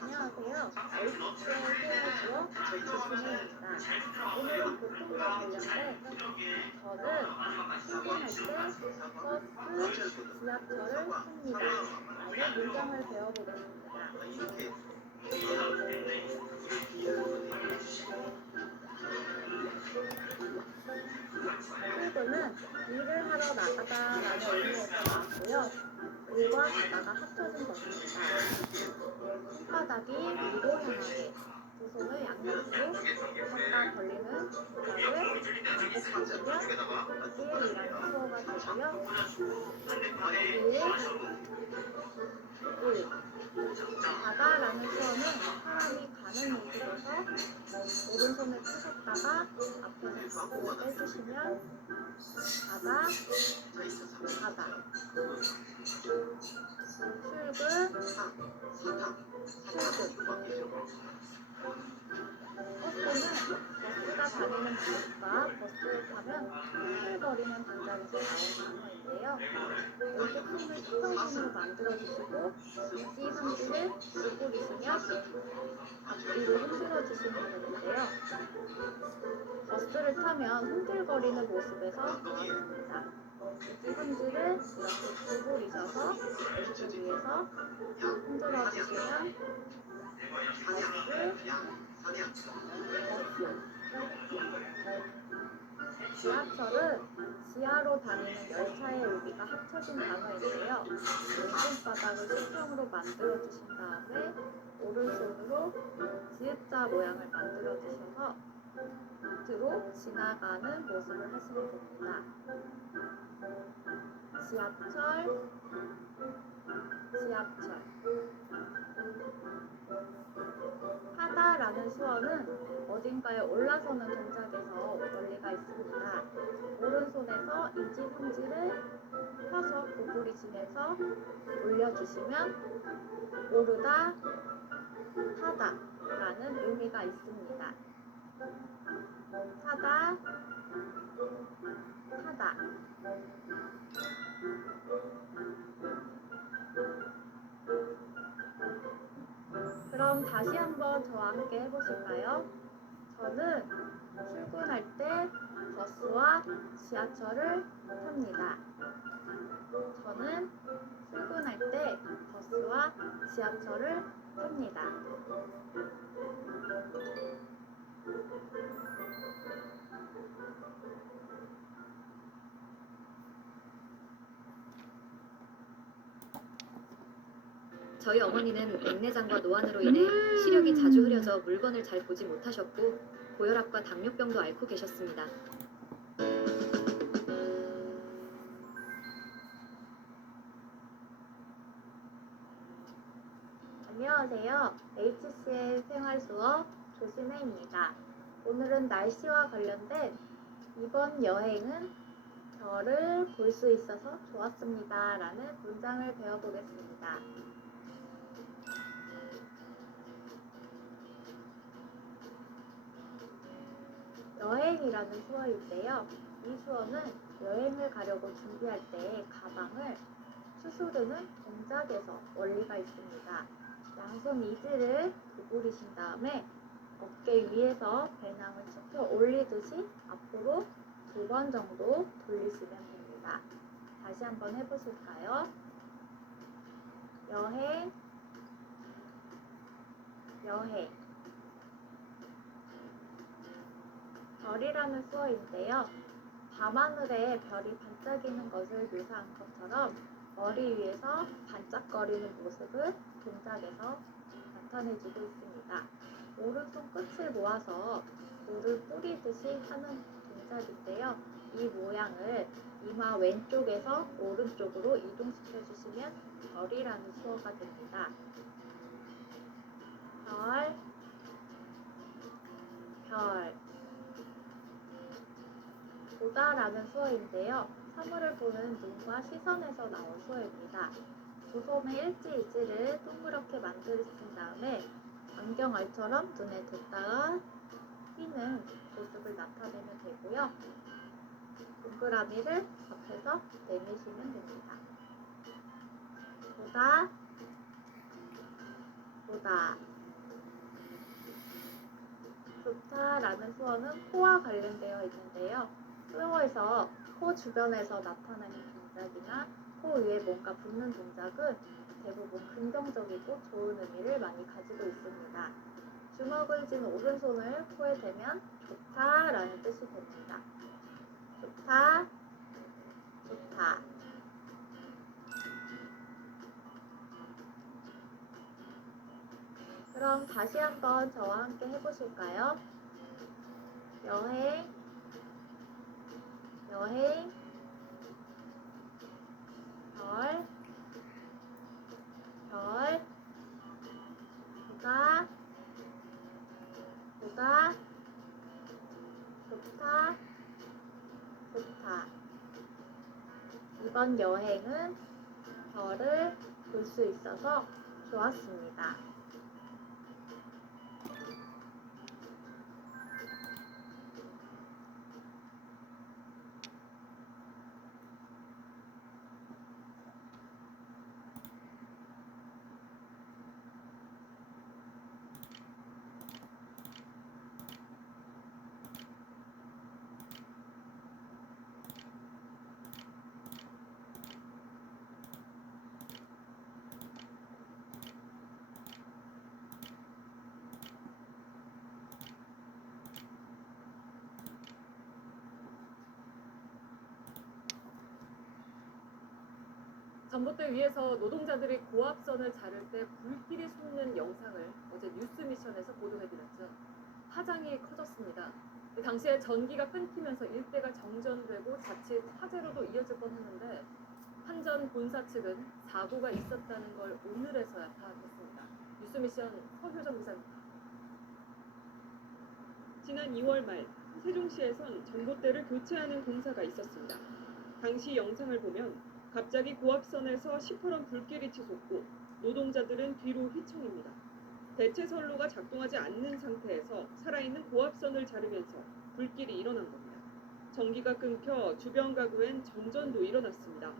안녕하세요. HCL 생활수업 조진혜입니다. 오늘은 교통과 관련된 저는 출근할 때 버스, 지하철을 탑니다. 라는 문장을 배워보겠습니다. 출근은 일을 하러 나가다 라는 의미에서 나왔고요. 일과 가다가 합쳐진 것입니다. 손바닥이 위로 향하게, 두 손을 양옆으로 펴다 벌리는 동작을 반복하시면 일이라는 수어가 되고요. 1. 가다라는 수어는 사람이 가는 모습에서 오른손을 펴셨다가 앞에서 바꾸고 빼주시면 가다, 가다. 출근, 버스가 다니는 모습과 버스를 타면 흔들거리는 동작에서 나온 단어인데요. 여기 품을 수평선으로 만들어주시고 이지 상지를 구부리시면 앞뒤로 흔들어주시면 되는데요. 버스를 타면 흔들거리는 모습에서 나왔습니다. 이지 상지를 이렇게 구부리셔서 왼쪽 위에서 흔들어주시면 지하철은 지하로 다니는 열차의 의미가 합쳐진 단어인데요. 왼손바닥을 수평으로 만들어주신 다음에 오른손으로 지읒자 모양을 만들어주셔서 밑으로 지나가는 모습을 하시면 됩니다. 지하철, 지하철. 타다라는 수어는 어딘가에 올라서는 동작에서 원리가 있습니다. 오른손에서 인지 상지를 펴서 구부리시면서 올려주시면 오르다, 타다 라는 의미가 있습니다. 타다, 타다. 그럼 다시 한번 저와 함께 해보실까요? 저는 출근할 때 버스와 지하철을 탑니다. 저는 출근할 때 버스와 지하철을 탑니다. 저희 어머니는 백내장과 노안으로 인해 시력이 자주 흐려져 물건을 잘 보지 못하셨고 고혈압과 당뇨병도 앓고 계셨습니다. 안녕하세요. HCL 생활수업 조진혜입니다. 오늘은 날씨와 관련된 이번 여행은 별을 볼 수 있어서 좋았습니다 라는 문장을 배워보겠습니다. 여행이라는 수어인데요. 이 수어는 여행을 가려고 준비할 때 가방을 수수르는 동작에서 원리가 있습니다. 양손 이지를 구부리신 다음에 어깨 위에서 배낭을 치켜 올리듯이 앞으로 2번 정도 돌리시면 됩니다. 다시 한번 해보실까요? 여행, 여행. 별이라는 수어인데요. 밤하늘에 별이 반짝이는 것을 묘사한 것처럼 머리 위에서 반짝거리는 모습을 동작에서 나타내주고 있습니다. 오른손 끝을 모아서 물을 뿌리듯이 하는 동작인데요. 이 모양을 이마 왼쪽에서 오른쪽으로 이동시켜 주시면 별이라는 수어가 됩니다. 별, 별. 보다라는 수어인데요. 사물을 보는 눈과 시선에서 나온 수어입니다. 두 손의 일지이지를 동그랗게 만드신 다음에 안경알처럼 눈에 댔다가 띄는 모습을 나타내면 되고요. 동그라미를 앞에서 내미시면 됩니다. 보다, 보다. 좋다라는 수어는 코와 관련되어 있는데요. 수어에서 코 주변에서 나타나는 동작이나 코 위에 뭔가 붙는 동작은 대부분 긍정적이고 좋은 의미를 많이 가지고 있습니다. 주먹을 쥔 오른손을 코에 대면 좋다라는 뜻이 됩니다. 좋다, 좋다. 그럼 다시 한번 저와 함께 해보실까요? 여행, 여행, 별, 별, 보다, 보다, 좋다, 좋다. 이번 여행은 별을 볼 수 있어서 좋았습니다. 전봇대 위에서 노동자들이 고압선을 자를 때 불길이 솟는 영상을 어제 뉴스 미션에서 보도해드렸죠. 파장이 커졌습니다. 당시에 전기가 끊기면서 일대가 정전되고 자칫 화재로도 이어질 뻔했는데 한전 본사 측은 사고가 있었다는 걸 오늘에서야 파악했습니다. 뉴스 미션 서효정 기자입니다. 지난 2월 말 세종시에선 전봇대를 교체하는 공사가 있었습니다. 당시 영상을 보면 갑자기 고압선에서 시퍼런 불길이 치솟고 노동자들은 뒤로 휘청입니다. 대체 선로가 작동하지 않는 상태에서 살아있는 고압선을 자르면서 불길이 일어난 겁니다. 전기가 끊겨 주변 가구엔 정전도 일어났습니다.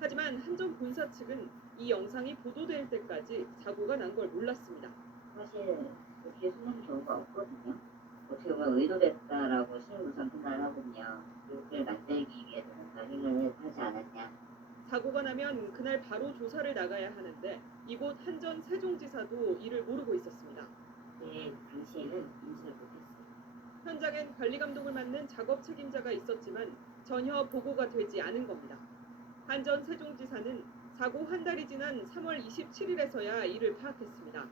하지만 한전 본사 측은 이 영상이 보도될 때까지 사고가 난 걸 몰랐습니다. 사실 그렇게 수능 경우가 없거든요. 어떻게 보면 의도됐다라고 신부선 판단을 하거든요. 욕을 만들기 위해서 행위를 하지 않았냐. 사고가 나면 그날 바로 조사를 나가야 하는데 이곳 한전 세종지사도 이를 모르고 있었습니다. 네, 당시에는 인지를 못했어요. 현장엔 관리 감독을 맡는 작업 책임자가 있었지만 전혀 보고가 되지 않은 겁니다. 한전 세종지사는 사고 한 달이 지난 3월 27일에서야 이를 파악했습니다.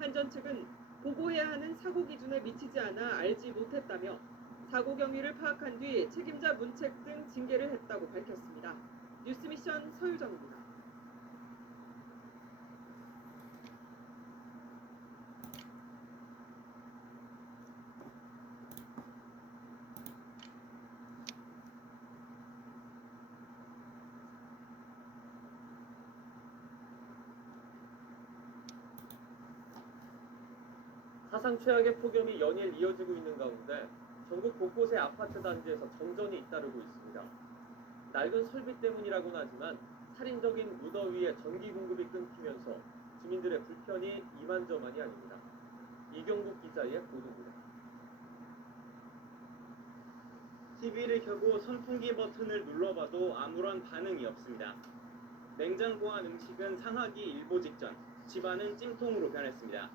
한전 측은 보고해야 하는 사고 기준에 미치지 않아 알지 못했다며 사고 경위를 파악한 뒤 책임자 문책 등 징계를 했다고 밝혔습니다. 뉴스미션 서유정입니다. 사상 최악의 폭염이 연일 이어지고 있는 가운데 전국 곳곳의 아파트 단지에서 정전이 잇따르고 있습니다. 낡은 설비 때문이라고는 하지만 살인적인 무더위에 전기 공급이 끊기면서 주민들의 불편이 이만저만이 아닙니다. 이경국 기자의 보도입니다. TV를 켜고 선풍기 버튼을 눌러봐도 아무런 반응이 없습니다. 냉장고 안 음식은 상하기 일보 직전, 집안은 찜통으로 변했습니다.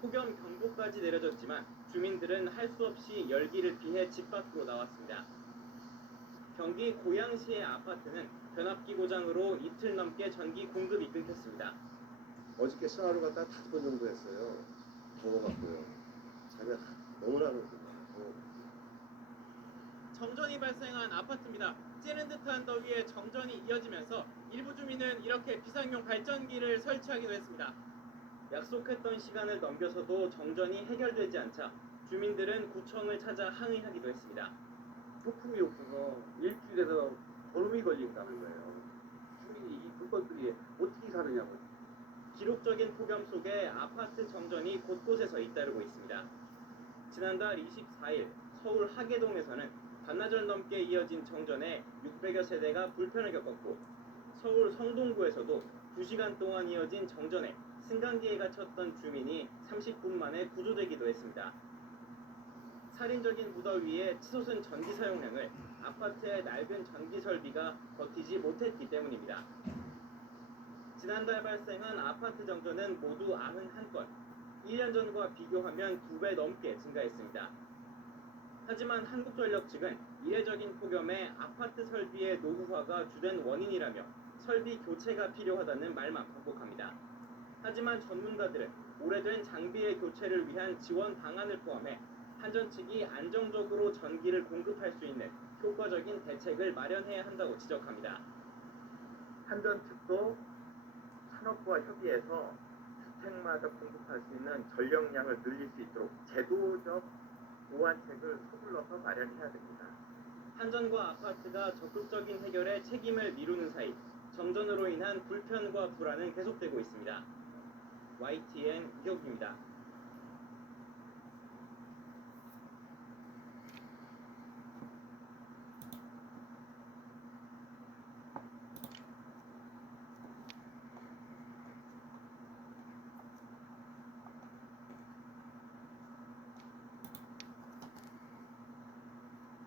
폭염 경보까지 내려졌지만 주민들은 할 수 없이 열기를 피해 집 밖으로 나왔습니다. 경기 고양시의 아파트는 변압기 고장으로 이틀 넘게 전기 공급이 끊겼습니다. 어저께 샤워를 갔다가 5번 정도 했어요. 더워갖고요. 잠이 너무나 그렇습니다. 정전이 발생한 아파트입니다. 찌는 듯한 더위에 정전이 이어지면서 일부 주민은 이렇게 비상용 발전기를 설치하기도 했습니다. 약속했던 시간을 넘겨서도 정전이 해결되지 않자 주민들은 구청을 찾아 항의하기도 했습니다. 부품이 없어서 일주일에서 보름이 걸린다는 거예요. 주민이 이 물건들이 어떻게 사느냐고. 기록적인 폭염 속에 아파트 정전이 곳곳에서 잇따르고 있습니다. 지난달 24일 서울 하계동에서는 반나절 넘게 이어진 정전에 600여 세대가 불편을 겪었고 서울 성동구에서도 2시간 동안 이어진 정전에 승강기에 갇혔던 주민이 30분 만에 구조되기도 했습니다. 살인적인 무더위에 치솟은 전기 사용량을 아파트의 낡은 전기 설비가 버티지 못했기 때문입니다. 지난달 발생한 아파트 정전은 모두 91건, 1년 전과 비교하면 2배 넘게 증가했습니다. 하지만 한국전력 측은 이례적인 폭염에 아파트 설비의 노후화가 주된 원인이라며 설비 교체가 필요하다는 말만 반복합니다. 하지만 전문가들은 오래된 장비의 교체를 위한 지원 방안을 포함해 한전 측이 안정적으로 전기를 공급할 수 있는 효과적인 대책을 마련해야 한다고 지적합니다. 한전 측도 산업부와 협의해서 주택마다 공급할 수 있는 전력량을 늘릴 수 있도록 제도적 보완책을 서둘러서 마련해야 됩니다. 한전과 아파트가 적극적인 해결에 책임을 미루는 사이 정전으로 인한 불편과 불안은 계속되고 있습니다. YTN 이혁입니다.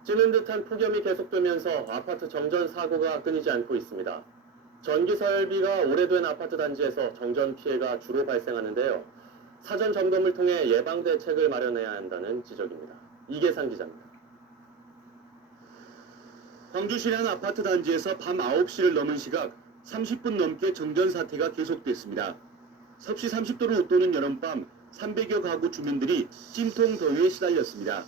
찌는 듯한 폭염이 계속되면서 아파트 정전 사고가 끊이지 않고 있습니다. 전기 설비가 오래된 아파트 단지에서 정전 피해가 주로 발생하는데요. 사전 점검을 통해 예방 대책을 마련해야 한다는 지적입니다. 이계상 기자입니다. 광주시 한 아파트 단지에서 밤 9시를 넘은 시각 30분 넘게 정전 사태가 계속됐습니다. 섭씨 30도를 웃도는 여름밤 300여 가구 주민들이 찜통 더위에 시달렸습니다.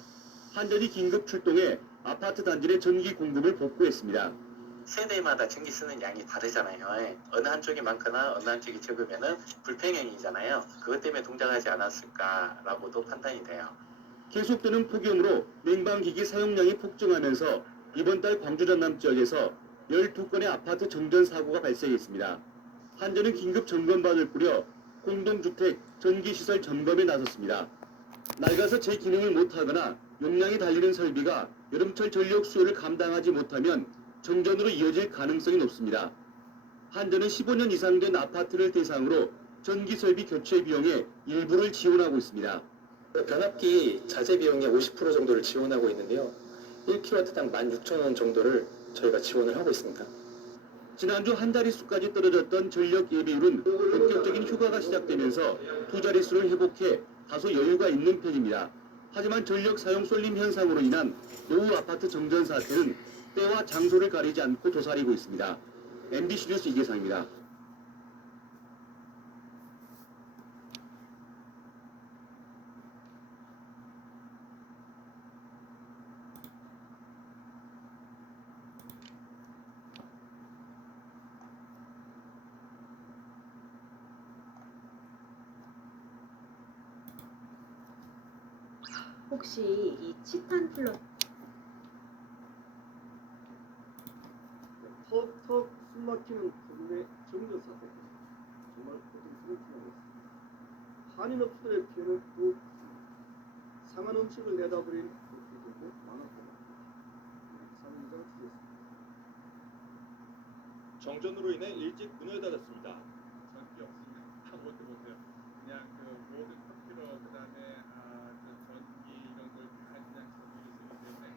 한전이 긴급 출동해 아파트 단지 내 전기 공급을 복구했습니다. 세대마다 전기 쓰는 양이 다르잖아요. 어느 한쪽이 많거나 어느 한쪽이 적으면은 불평행이잖아요. 그것 때문에 동작하지 않았을까라고도 판단이 돼요. 계속되는 폭염으로 냉방기기 사용량이 폭증하면서 이번 달 광주 전남 지역에서 12건의 아파트 정전 사고가 발생했습니다. 한전은 긴급 점검반을 꾸려 공동주택 전기시설 점검에 나섰습니다. 낡아서 제 기능을 못하거나 용량이 달리는 설비가 여름철 전력 수요를 감당하지 못하면 정전으로 이어질 가능성이 높습니다. 한전은 15년 이상 된 아파트를 대상으로 전기 설비 교체 비용의 일부를 지원하고 있습니다. 변압기 자재 비용의 50% 정도를 지원하고 있는데요. 1kW당 16,000원 정도를 저희가 지원을 하고 있습니다. 지난주 한 자릿수까지 떨어졌던 전력 예비율은 본격적인 휴가가 시작되면서 두 자릿수를 회복해 다소 여유가 있는 편입니다. 하지만 전력 사용 쏠림 현상으로 인한 노후 아파트 정전 사태는 때와 장소를 가리지 않고 도사리고 있습니다. MBC 뉴스 이계상입니다. 혹시 이 치탄 플러스 턱 숨막히는 국내 정전 사태 정말 고통스러운 피해가 있습니다. 한인업소들의 피해는 더욱 큽니다. 상한 음식을 내다버린 업소들도 많았고 사무장 주셨습니다. 정전으로 인해 일찍 문을 닫았습니다. 전기 없으면 아무것도 못해요. 그냥 그 모든 컴퓨터 그다음에 전기 이런 걸 다 그냥 전기를 쓰기 때문에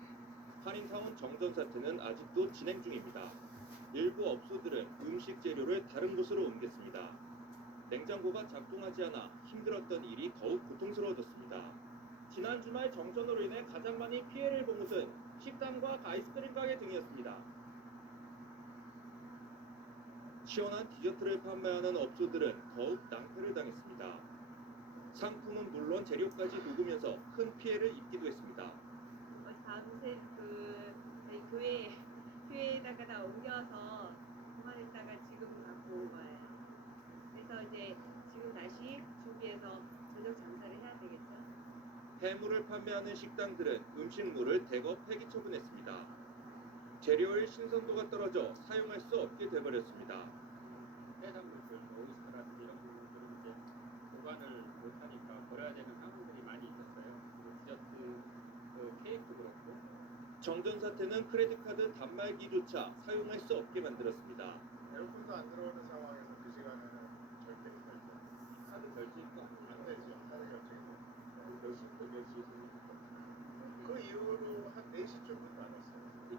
한인타운 정전 사태는 아직도 진행 중입니다. 일부 업소들은 음식 재료를 다른 곳으로 옮겼습니다. 냉장고가 작동하지 않아 힘들었던 일이 더욱 고통스러워졌습니다. 지난 주말 정전으로 인해 가장 많이 피해를 본 곳은 식당과 아이스크림 가게 등이었습니다. 시원한 디저트를 판매하는 업소들은 더욱 낭패를 당했습니다. 상품은 물론 재료까지 녹으면서 큰 피해를 입기도 했습니다. 밤새 저희 교회에다가 다 옮겨서 그만했다가 지금 갖고 온 거예요. 그래서 이제 지금 다시 준비해서 저녁 장사를 해야 되겠죠. 해물을 판매하는 식당들은 음식물을 대거 폐기 처분했습니다. 재료의 신선도가 떨어져 사용할 수 없게 돼버렸습니다. 해산물들, 오이스터라든지 이런 부분들은 이제 보관을 못하니까 버려야 되는 상품들이 많이 있었어요. 그리고 디저트, 케이크도 그렇고. 정전 사태는 크레딧카드 단말기조차 사용할 수 없게 만들었습니다. 에어컨도 안 들어오는 상황에서 그 시간에는 절대 못 살죠. 카드 결제가 안 되죠. 카드 결제가. 몇 시부터 몇 시부터? 그 이후로 한 4시쯤부터 안 왔어요.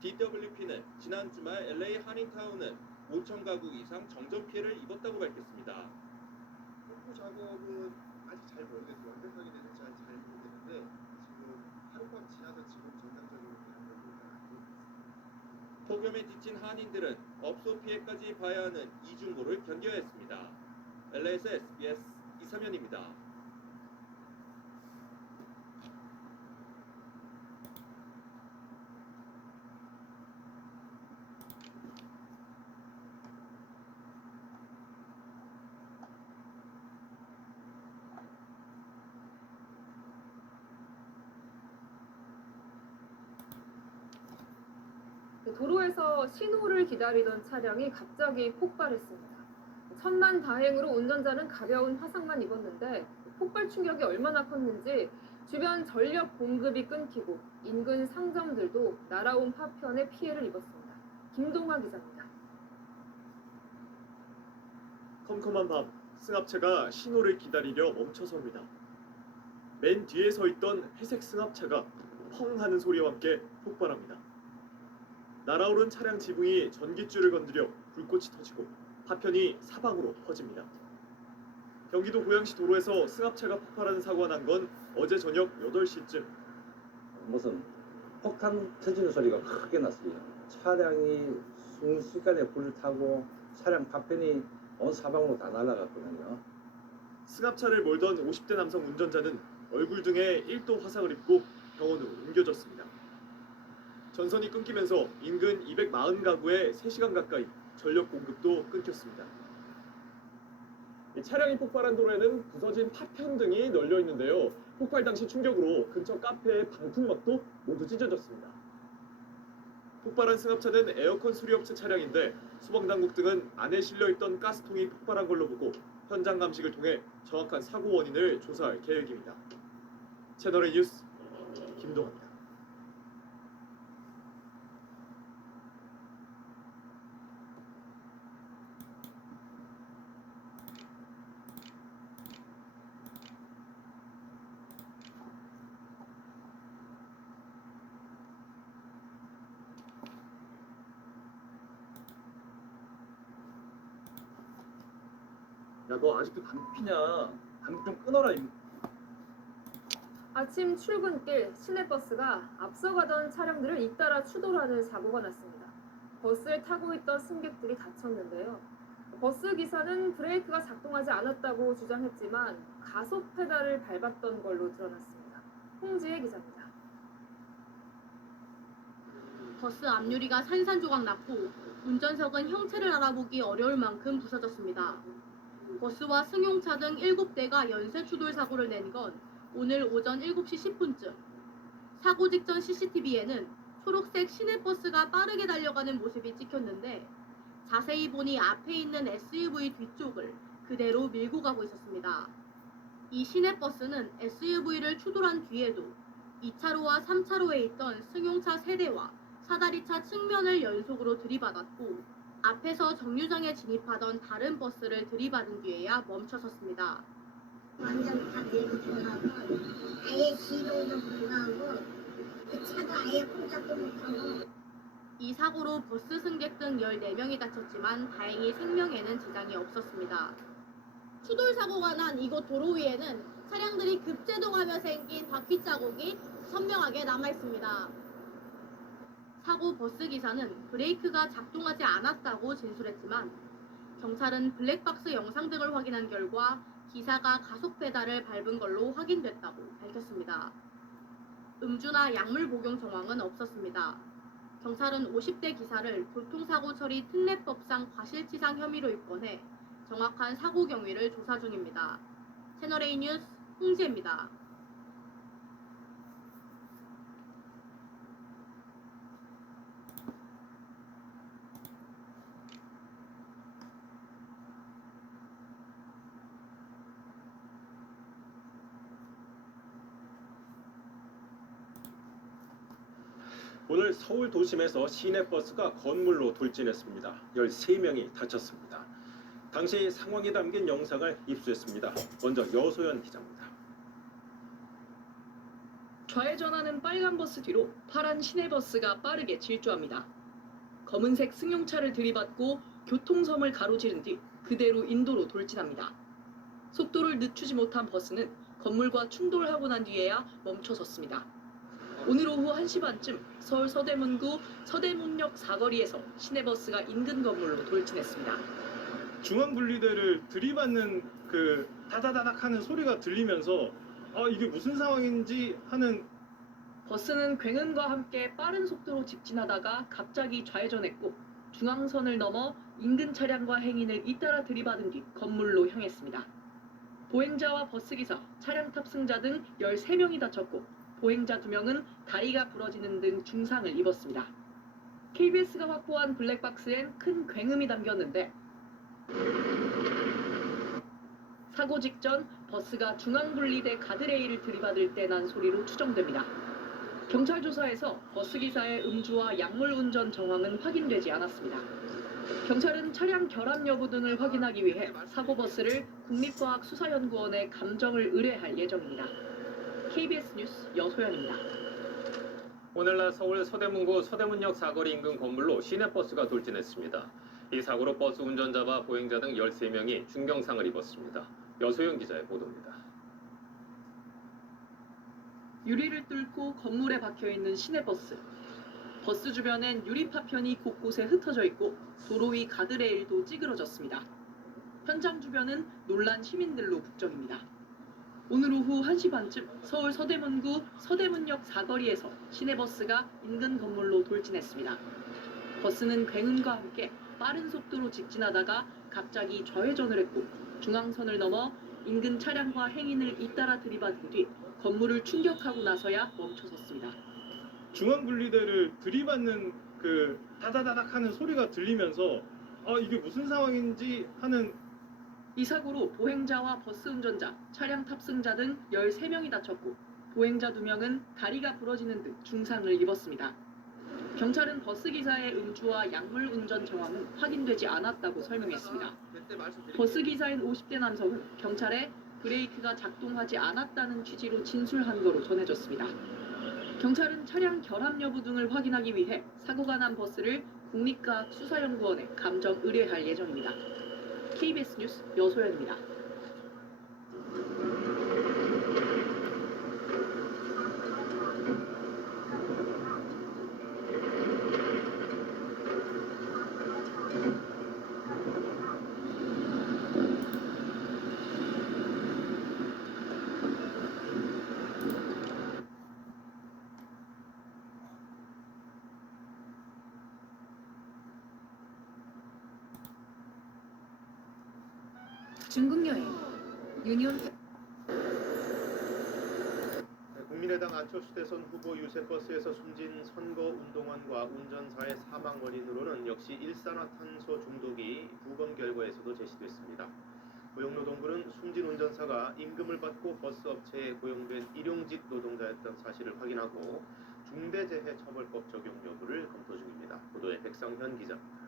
DWP는 지난 주말 LA 한인타운은 5천 가구 이상 정전 피해를 입었다고 밝혔습니다. 복구 작업은 아직 잘 모르겠어요. 완벽하게 되는지 잘 모르겠는데 지금 하룻밤 지나서 지금 정상적으로 되는 걸로 알고 있습니다. 폭염에 지친 한인들은 업소 피해까지 봐야 하는 이중고를 견뎌야 했습니다. LA에서 SBS 이삼현입니다. 도로에서 신호를 기다리던 차량이 갑자기 폭발했습니다. 천만다행으로 운전자는 가벼운 화상만 입었는데 폭발 충격이 얼마나 컸는지 주변 전력 공급이 끊기고 인근 상점들도 날아온 파편에 피해를 입었습니다. 김동화 기자입니다. 컴컴한 밤, 승합차가 신호를 기다리려 멈춰섭니다. 맨 뒤에 서 있던 회색 승합차가 펑 하는 소리와 함께 폭발합니다. 날아오른 차량 지붕이 전깃줄을 건드려 불꽃이 터지고 파편이 사방으로 퍼집니다. 경기도 고양시 도로에서 승합차가 폭발하는 사고가 난 건 어제 저녁 8시쯤. 무슨 폭탄 터지는 소리가 크게 났어요. 차량이 순식간에 불을 타고 차량 파편이 온 사방으로 다 날아갔거든요. 승합차를 몰던 50대 남성 운전자는 얼굴 등에 1도 화상을 입고 병원으로 옮겨졌습니다. 전선이 끊기면서 인근 240가구에 3시간 가까이 전력 공급도 끊겼습니다. 이 차량이 폭발한 도로에는 부서진 파편 등이 널려 있는데요. 폭발 당시 충격으로 근처 카페의 방풍막도 모두 찢어졌습니다. 폭발한 승합차는 에어컨 수리업체 차량인데 소방당국 등은 안에 실려있던 가스통이 폭발한 걸로 보고 현장 감식을 통해 정확한 사고 원인을 조사할 계획입니다. 채널A 뉴스 김동환입니다. 야, 너 아직도 담배 피냐? 담배 좀 끊어라. 아침 출근길 시내버스가 앞서가던 차량들을 잇따라 추돌하는 사고가 났습니다. 버스를 타고 있던 승객들이 다쳤는데요. 버스 기사는 브레이크가 작동하지 않았다고 주장했지만 가속 페달을 밟았던 걸로 드러났습니다. 홍지혜 기자입니다. 버스 앞유리가 산산조각 났고 운전석은 형체를 알아보기 어려울 만큼 부서졌습니다. 버스와 승용차 등 7대가 연쇄 추돌 사고를 낸 건 오늘 오전 7시 10분쯤. 사고 직전 CCTV에는 초록색 시내버스가 빠르게 달려가는 모습이 찍혔는데 자세히 보니 앞에 있는 SUV 뒤쪽을 그대로 밀고 가고 있었습니다. 이 시내버스는 SUV를 추돌한 뒤에도 2차로와 3차로에 있던 승용차 3대와 사다리차 측면을 연속으로 들이받았고 앞에서 정류장에 진입하던 다른 버스를 들이받은 뒤에야 멈춰섰습니다. 완전 다 밀고 들어가고 아예 시동도 불가하고 그 차도 아예 꼼짝도 못하고. 이 사고로 버스 승객 등 14명이 다쳤지만 다행히 생명에는 지장이 없었습니다. 추돌 사고가 난 이곳 도로 위에는 차량들이 급제동하며 생긴 바퀴 자국이 선명하게 남아 있습니다. 사고 버스 기사는 브레이크가 작동하지 않았다고 진술했지만 경찰은 블랙박스 영상 등을 확인한 결과 기사가 가속 페달을 밟은 걸로 확인됐다고 밝혔습니다. 음주나 약물 복용 정황은 없었습니다. 경찰은 50대 기사를 교통사고 처리 특례법상 과실치상 혐의로 입건해 정확한 사고 경위를 조사 중입니다. 채널A 뉴스 홍지혜입니다. 오늘 서울 도심에서 시내버스가 건물로 돌진했습니다. 13명이 다쳤습니다. 당시 상황이 담긴 영상을 입수했습니다. 먼저 여소연 기자입니다. 좌회전하는 빨간 버스 뒤로 파란 시내버스가 빠르게 질주합니다. 검은색 승용차를 들이받고 교통섬을 가로지른 뒤 그대로 인도로 돌진합니다. 속도를 늦추지 못한 버스는 건물과 충돌하고 난 뒤에야 멈춰섰습니다. 오늘 오후 1시 반쯤 서울 서대문구 서대문역 사거리에서 시내버스가 인근 건물로 돌진했습니다. 중앙분리대를 들이받는 그 다다다닥 하는 소리가 들리면서 이게 무슨 상황인지 하는 버스는 굉음과 함께 빠른 속도로 직진하다가 갑자기 좌회전했고 중앙선을 넘어 인근 차량과 행인을 잇따라 들이받은 뒤 건물로 향했습니다. 보행자와 버스기사, 차량 탑승자 등 13명이 다쳤고 보행자 2명은 다리가 부러지는 등 중상을 입었습니다. KBS가 확보한 블랙박스엔 큰 굉음이 담겼는데 사고 직전 버스가 중앙분리대 가드레일을 들이받을 때 난 소리로 추정됩니다. 경찰 조사에서 버스기사의 음주와 약물 운전 정황은 확인되지 않았습니다. 경찰은 차량 결함 여부 등을 확인하기 위해 사고 버스를 국립과학수사연구원에 감정을 의뢰할 예정입니다. KBS 뉴스 여소연입니다. 오늘날 서울 서대문구 서대문역 사거리 인근 건물로 시내버스가 돌진했습니다. 이 사고로 버스 운전자와 보행자 등 13명이 중경상을 입었습니다. 여소연 기자의 보도입니다. 유리를 뚫고 건물에 박혀있는 시내버스. 버스 주변엔 유리 파편이 곳곳에 흩어져 있고 도로 위 가드레일도 찌그러졌습니다. 현장 주변은 놀란 시민들로 북적입니다. 오늘 오후 1시 반쯤 서울 서대문구 서대문역 사거리에서 시내버스가 인근 건물로 돌진했습니다. 버스는 굉음과 함께 빠른 속도로 직진하다가 갑자기 좌회전을 했고 중앙선을 넘어 인근 차량과 행인을 잇따라 들이받은 뒤 건물을 충격하고 나서야 멈춰섰습니다. 중앙분리대를 들이받는 그 다다다닥 하는 소리가 들리면서 이게 무슨 상황인지 하는 이 사고로 보행자와 버스 운전자, 차량 탑승자 등 13명이 다쳤고 보행자 2명은 다리가 부러지는 등 중상을 입었습니다. 경찰은 버스기사의 음주와 약물 운전 정황은 확인되지 않았다고 설명했습니다. 버스기사인 50대 남성은 경찰에 브레이크가 작동하지 않았다는 취지로 진술한 거로 전해졌습니다. 경찰은 차량 결함 여부 등을 확인하기 위해 사고가 난 버스를 국립과학수사연구원에 감정 의뢰할 예정입니다. KBS 뉴스 여소연입니다. 중국 여행 유니온 국민의당 안철수 대선 후보 유세버스에서 숨진 선거운동원과 운전사의 사망 원인으로는 역시 일산화탄소 중독이 부검 결과에서도 제시됐습니다. 고용노동부는 숨진 운전사가 임금을 받고 버스 업체에 고용된 일용직 노동자였던 사실을 확인하고 중대재해처벌법 적용 여부를 검토 중입니다. 보도에 백성현 기자입니다.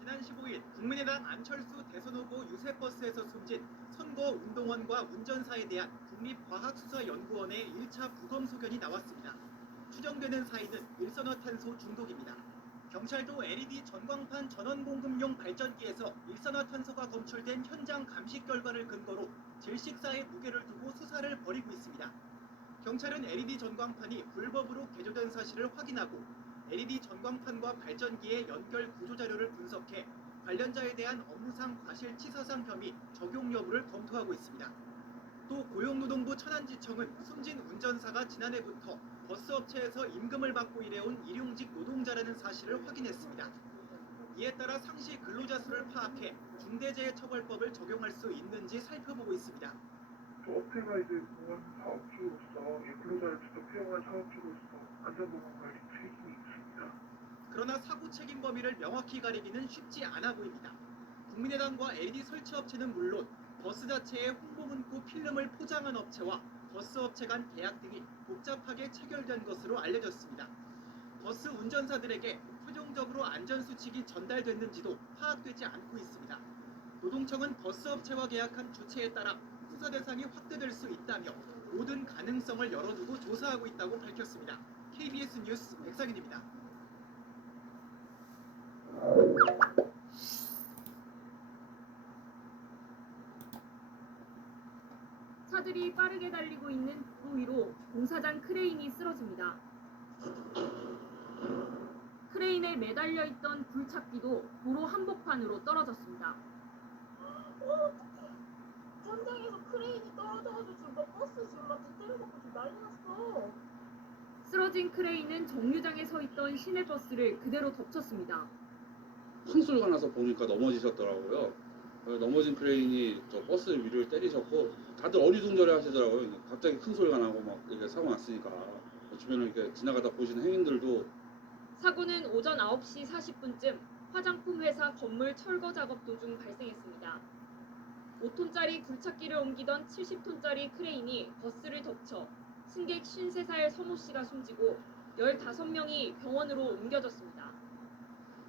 지난 15일 국민의당 안철수 대선 후보 유세버스에서 숨진 선거운동원과 운전사에 대한 국립과학수사연구원의 1차 부검 소견이 나왔습니다. 추정되는 사인은 일산화탄소 중독입니다. 경찰도 LED 전광판 전원 공급용 발전기에서 일산화탄소가 검출된 현장 감식 결과를 근거로 질식사의 무게를 두고 수사를 벌이고 있습니다. 경찰은 LED 전광판이 불법으로 개조된 사실을 확인하고 LED 전광판과 발전기의 연결 구조 자료를 분석해 관련자에 대한 업무상 과실치사상 혐의 적용 여부를 검토하고 있습니다. 또 고용노동부 천안지청은 숨진 운전사가 지난해부터 버스업체에서 임금을 받고 일해온 일용직 노동자라는 사실을 확인했습니다. 이에 따라 상시 근로자 수를 파악해 중대재해처벌법을 적용할 수 있는지 살펴보고 있습니다. 업체가 이제 보안 사업주로서 근로자를 직접 채용한 사업주로서 안전보건 관리 책임이 있습니다. 그러나 사고 책임 범위를 명확히 가리기는 쉽지 않아 보입니다. 국민의당과 LED 설치업체는 물론 버스 자체에 홍보 문구 필름을 포장한 업체와 버스 업체 간 계약 등이 복잡하게 체결된 것으로 알려졌습니다. 버스 운전사들에게 최종적으로 안전수칙이 전달됐는지도 파악되지 않고 있습니다. 노동청은 버스 업체와 계약한 주체에 따라 수사 대상이 확대될 수 있다며 모든 가능성을 열어두고 조사하고 있다고 밝혔습니다. KBS 뉴스 백상인입니다. 차들이 빠르게 달리고 있는 도로 위로 공사장 크레인이 쓰러집니다. 크레인에 매달려 있던 굴착기도 도로 한복판으로 떨어졌습니다. 현장에서 크레인이 떨어져가지고 지금 막 버스 지금 막 뒤때려먹고 지금 난리 났어. 쓰러진 크레인은 정류장에 서 있던 시내버스를 그대로 덮쳤습니다. 큰 소리가 나서 보니까 넘어지셨더라고요. 넘어진 크레인이 저 버스 위를 때리셨고 다들 어리둥절해 하시더라고요. 갑자기 큰 소리가 나고 막 이렇게 사고 났으니까 주변에 이렇게 지나가다 보시는 행인들도. 사고는 오전 9시 40분쯤 화장품 회사 건물 철거 작업 도중 발생했습니다. 5톤짜리 굴착기를 옮기던 70톤짜리 크레인이 버스를 덮쳐 승객 53살 서모 씨가 숨지고 15명이 병원으로 옮겨졌습니다.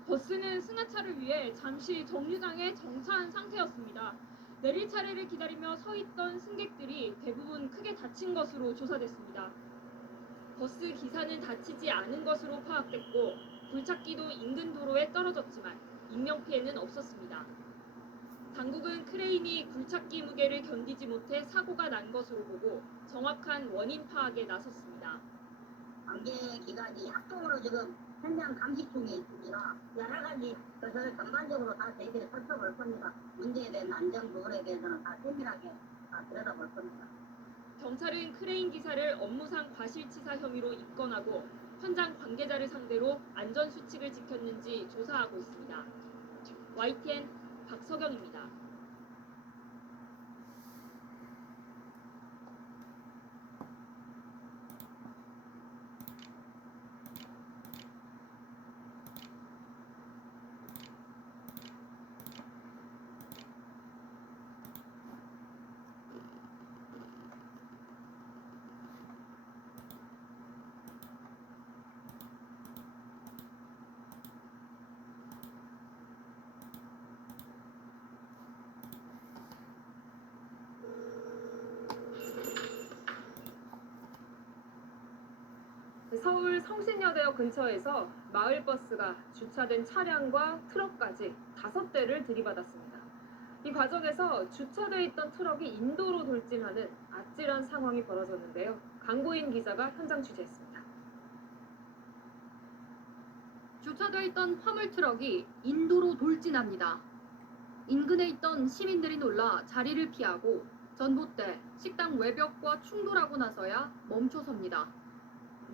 버스는 승하차를 위해 잠시 정류장에 정차한 상태였습니다. 내릴 차례를 기다리며 서 있던 승객들이 대부분 크게 다친 것으로 조사됐습니다. 버스 기사는 다치지 않은 것으로 파악됐고 굴착기도 인근 도로에 떨어졌지만 인명피해는 없었습니다. 당국은 크레인이 굴착기 무게를 견디지 못해 사고가 난 것으로 보고 정확한 원인 파악에 나섰습니다. 관계 기관이 합동으로 지금 현장 감식 중에 있습니다. 여러 가지 것을 전반적으로 다 저희들이 살펴볼 겁니다. 문제에 대한 안전 부분에 대해서는 다 세밀하게 다 들여다볼 겁니다. 경찰은 크레인 기사를 업무상 과실치사 혐의로 입건하고 현장 관계자를 상대로 안전수칙을 지켰는지 조사하고 있습니다. YTN 박석영입니다. 서울 성신여대역 근처에서 마을버스가 주차된 차량과 트럭까지 5대를 들이받았습니다. 이 과정에서 주차돼 있던 트럭이 인도로 돌진하는 아찔한 상황이 벌어졌는데요. 강보인 기자가 현장 취재했습니다. 주차돼 있던 화물 트럭이 인도로 돌진합니다. 인근에 있던 시민들이 놀라 자리를 피하고 전봇대, 식당 외벽과 충돌하고 나서야 멈춰섭니다.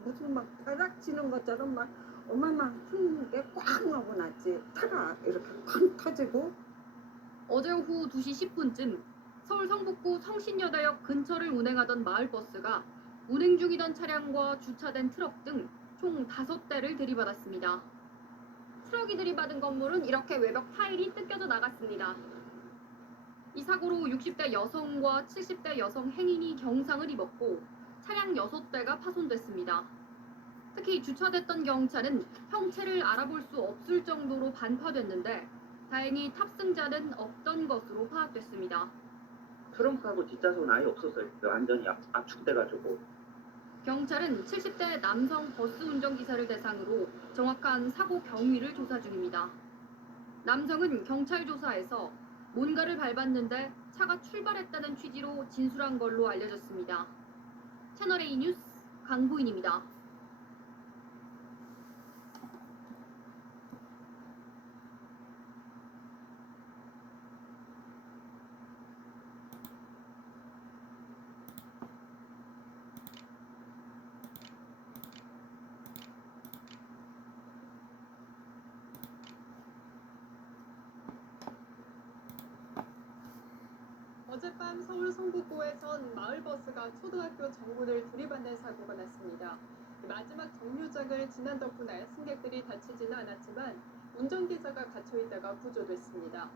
무슨 막 벼락치는 것처럼 막 어마어마한 큰 게 꽝 하고 났지. 차가 이렇게 쾅 터지고. 어제 오후 2시 10분쯤 서울 성북구 성신여대역 근처를 운행하던 마을버스가 운행 중이던 차량과 주차된 트럭 등 총 5대를 들이받았습니다. 트럭이 들이받은 건물은 이렇게 외벽 타일이 뜯겨져 나갔습니다. 이 사고로 60대 여성과 70대 여성 행인이 경상을 입었고 차량 6대가 파손됐습니다. 특히 주차됐던 경차는 형체를 알아볼 수 없을 정도로 반파됐는데 다행히 탑승자는 없던 것으로 파악됐습니다. 트렁크하고 뒷좌석은 아예 없었어요. 완전히 압축돼가지고. 경찰은 70대 남성 버스 운전기사를 대상으로 정확한 사고 경위를 조사 중입니다. 남성은 경찰 조사에서 뭔가를 밟았는데 차가 출발했다는 취지로 진술한 걸로 알려졌습니다. 채널A 뉴스 강보인입니다. 어젯밤 서울 성북구에선 마을버스가 초등학교 정문을 들이받는 사고가 났습니다. 마지막 정류장을 지난 덕분에 승객들이 다치지는 않았지만 운전기사가 갇혀있다가 구조됐습니다.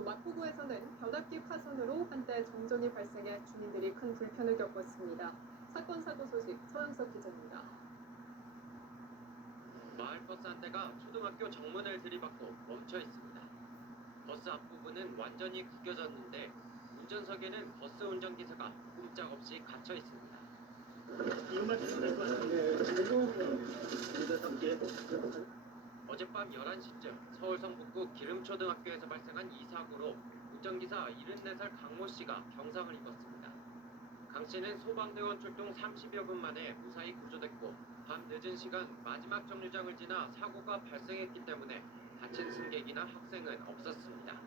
또 마포구에서는 벼락기 파손으로 한때 정전이 발생해 주민들이 큰 불편을 겪었습니다. 사건 사고 소식 서영석 기자입니다. 마을버스 한 대가 초등학교 정문을 들이받고 멈춰 있습니다. 버스 앞부분은 완전히 구겨졌는데 운전석에는 버스 운전기사가 꼼짝없이 갇혀 있습니다. 어젯밤 11시쯤 서울 성북구 기름초등학교에서 발생한 이 사고로 운전기사 74살 강모 씨가 경상을 입었습니다. 강 씨는 소방대원 출동 30여 분 만에 무사히 구조됐고 밤 늦은 시간 마지막 정류장을 지나 사고가 발생했기 때문에 다친 승객이나 학생은 없었습니다.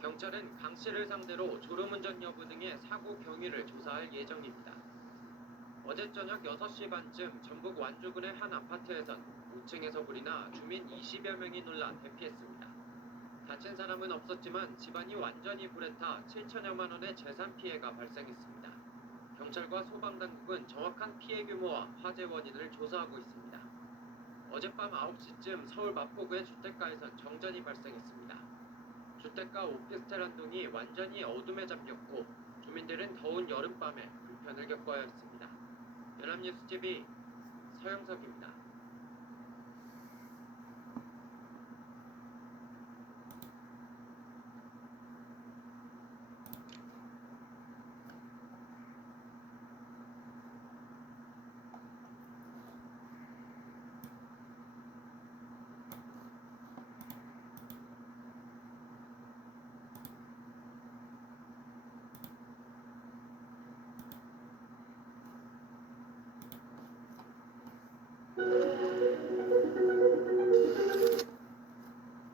경찰은 강 씨를 상대로 졸음운전 여부 등의 사고 경위를 조사할 예정입니다. 어제 저녁 6시 반쯤 전북 완주군의 한 아파트에선 5층에서 불이 나 주민 20여 명이 놀라 대피했습니다. 다친 사람은 없었지만 집안이 완전히 불에 타 7천여만 원의 재산 피해가 발생했습니다. 경찰과 소방당국은 정확한 피해 규모와 화재 원인을 조사하고 있습니다. 어젯밤 9시쯤 서울 마포구의 주택가에선 정전이 발생했습니다. 주택가 오피스텔 한 동이 완전히 어둠에 잠겼고 주민들은 더운 여름밤에 불편을 겪어야 했습니다. 연합뉴스TV 서영석입니다.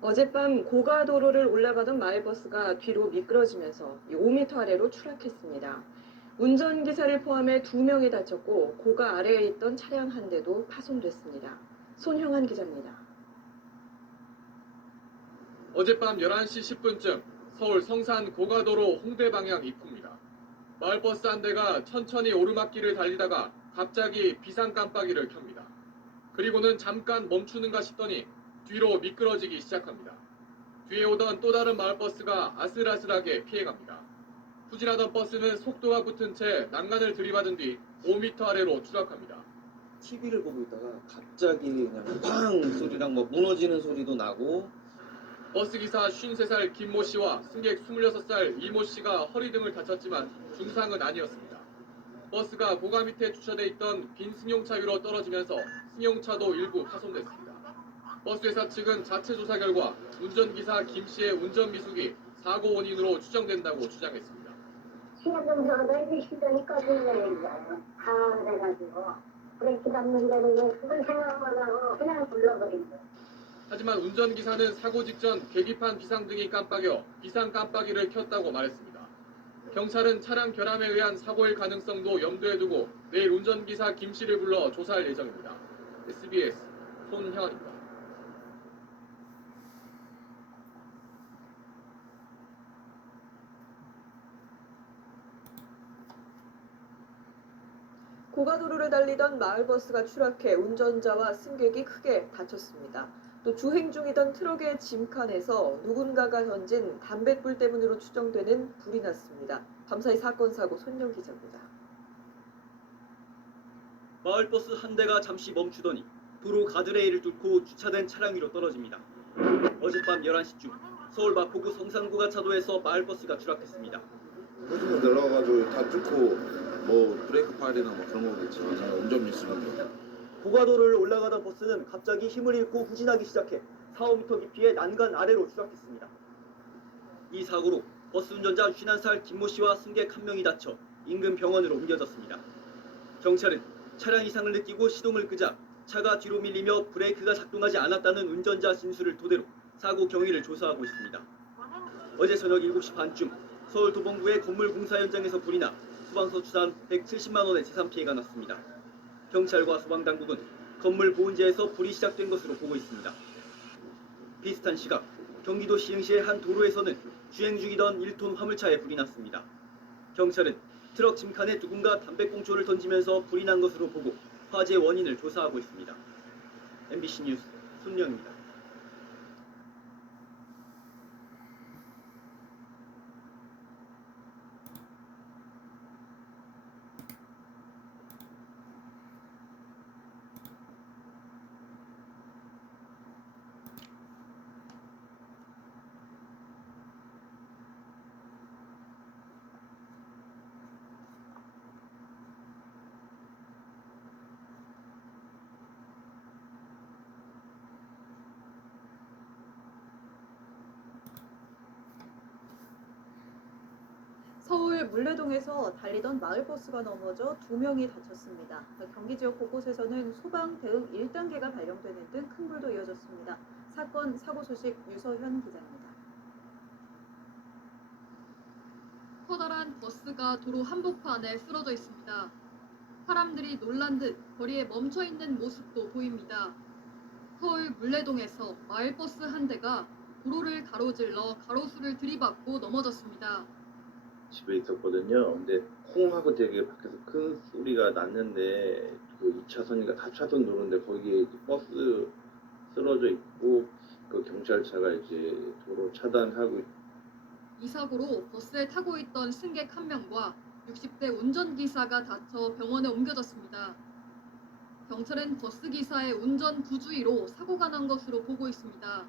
어젯밤 고가도로를 올라가던 마을버스가 뒤로 미끄러지면서 5m 아래로 추락했습니다. 운전기사를 포함해 2명이 다쳤고 고가 아래에 있던 차량 한 대도 파손됐습니다. 손형한 기자입니다. 어젯밤 11시 10분쯤 서울 성산 고가도로 홍대 방향 입구입니다. 마을버스 한 대가 천천히 오르막길을 달리다가 갑자기 비상 깜빡이를 켭니다. 그리고는 잠깐 멈추는가 싶더니 뒤로 미끄러지기 시작합니다. 뒤에 오던 또 다른 마을버스가 아슬아슬하게 피해갑니다. 후진하던 버스는 속도가 붙은 채 난간을 들이받은 뒤 5m 아래로 추락합니다. TV를 보고 있다가 갑자기 그냥 팡 소리랑 뭐 무너지는 소리도 나고 버스기사 53살 김모 씨와 승객 26살 이모 씨가 허리 등을 다쳤지만 중상은 아니었습니다. 버스가 고가 밑에 주차돼 있던 빈 승용차 위로 떨어지면서 승용차도 일부 파손됐습니다. 버스회사 측은 자체 조사 결과 운전기사 김 씨의 운전 미숙이 사고 원인으로 추정된다고 주장했습니다. 시간정서가 너희들 시간이 꺼지는 거예요. 다 그래가지고 브레이크 잡는 데는 그걸 생각만 하고 그냥 불러버린 거예요. 하지만 운전기사는 사고 직전 계기판 비상등이 깜빡여 비상 깜빡이를 켰다고 말했습니다. 경찰은 차량 결함에 의한 사고일 가능성도 염두에 두고 내일 운전기사 김 씨를 불러 조사할 예정입니다. SBS 손현입니다. 고가도로를 달리던 마을버스가 추락해 운전자와 승객이 크게 다쳤습니다. 또 주행 중이던 트럭의 짐칸에서 누군가가 던진 담뱃불 때문으로 추정되는 불이 났습니다. 밤사이 사건 사고 손영 기자입니다. 마을버스 한 대가 잠시 멈추더니 도로 가드레일을 뚫고 주차된 차량 위로 떨어집니다. 어젯밤 11시쯤 서울 마포구 성산고가차도에서 마을버스가 추락했습니다. 호주로 내려가가지고 다 뚫고 뭐 브레이크 파일이나 뭐 그런 거겠죠. 운전 미스인데. 고가도로를 올라가던 버스는 갑자기 힘을 잃고 후진하기 시작해 4-5m 깊이의 난간 아래로 추락했습니다. 이 사고로 버스 운전자 51살 김모 씨와 승객 1명이 다쳐 인근 병원으로 옮겨졌습니다. 경찰은 차량 이상을 느끼고 시동을 끄자 차가 뒤로 밀리며 브레이크가 작동하지 않았다는 운전자 진술을 토대로 사고 경위를 조사하고 있습니다. 어제 저녁 7시 반쯤 서울 도봉구의 건물 공사 현장에서 불이 나 소방서 추산 170만 원의 재산 피해가 났습니다. 경찰과 소방당국은 건물 보온재에서 불이 시작된 것으로 보고 있습니다. 비슷한 시각 경기도 시흥시의 한 도로에서는 주행 중이던 1톤 화물차에 불이 났습니다. 경찰은 트럭 짐칸에 누군가 담배꽁초를 던지면서 불이 난 것으로 보고 화재 원인을 조사하고 있습니다. MBC 뉴스 손영입니다. 서울 물레동에서 달리던 마을버스가 넘어져 2명이 다쳤습니다. 경기 지역 곳곳에서는 소방 대응 1단계가 발령되는 등 큰 불도 이어졌습니다. 사건 사고 소식 유서현 기자입니다. 커다란 버스가 도로 한복판에 쓰러져 있습니다. 사람들이 놀란 듯 거리에 멈춰 있는 모습도 보입니다. 서울 물레동에서 마을버스 한 대가 도로를 가로질러 가로수를 들이받고 넘어졌습니다. 집에 있었거든요. 근데 콩 하고 되게 밖에서 큰 소리가 났는데 그 2차선인가 4차선 도로인데 거기에 이제 버스 쓰러져 있고 그 경찰차가 이제 도로 차단하고 이 사고로 버스에 타고 있던 승객 1명과 60대 운전기사가 다쳐 병원에 옮겨졌습니다. 경찰은 버스기사의 운전 부주의로 사고가 난 것으로 보고 있습니다.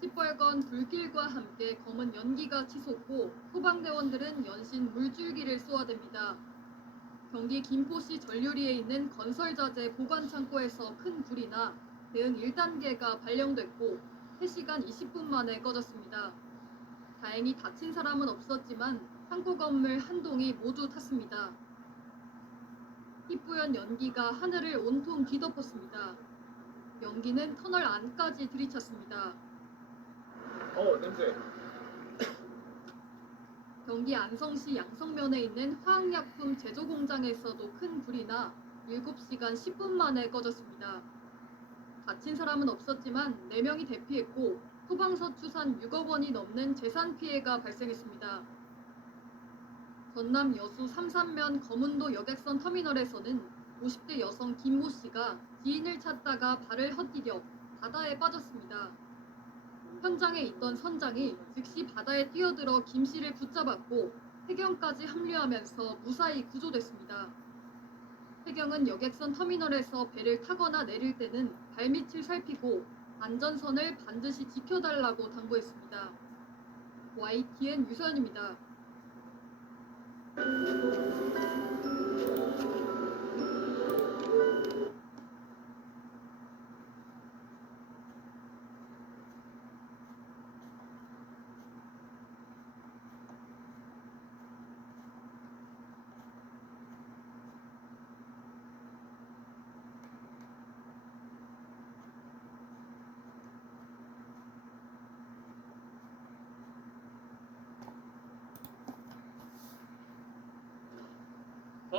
시뻘건 불길과 함께 검은 연기가 치솟고 소방대원들은 연신 물줄기를 쏘아댑니다. 경기 김포시 전류리에 있는 건설자재 보관창고에서 큰 불이 나 대응 1단계가 발령됐고 3시간 20분 만에 꺼졌습니다. 다행히 다친 사람은 없었지만 창고 건물 한 동이 모두 탔습니다. 희뿌연 연기가 하늘을 온통 뒤덮었습니다. 연기는 터널 안까지 들이찼습니다. 냄새. 경기 안성시 양성면에 있는 화학약품 제조 공장에서도 큰 불이 나 7시간 10분 만에 꺼졌습니다. 다친 사람은 없었지만 4명이 대피했고 소방서 추산 6억 원이 넘는 재산 피해가 발생했습니다. 전남 여수 삼산면 검은도 여객선 터미널에서는 50대 여성 김모 씨가 지인을 찾다가 발을 헛디뎌 바다에 빠졌습니다. 현장에 있던 선장이 즉시 바다에 뛰어들어 김 씨를 붙잡았고 해경까지 합류하면서 무사히 구조됐습니다. 해경은 여객선 터미널에서 배를 타거나 내릴 때는 발밑을 살피고 안전선을 반드시 지켜달라고 당부했습니다. YTN 유서연입니다.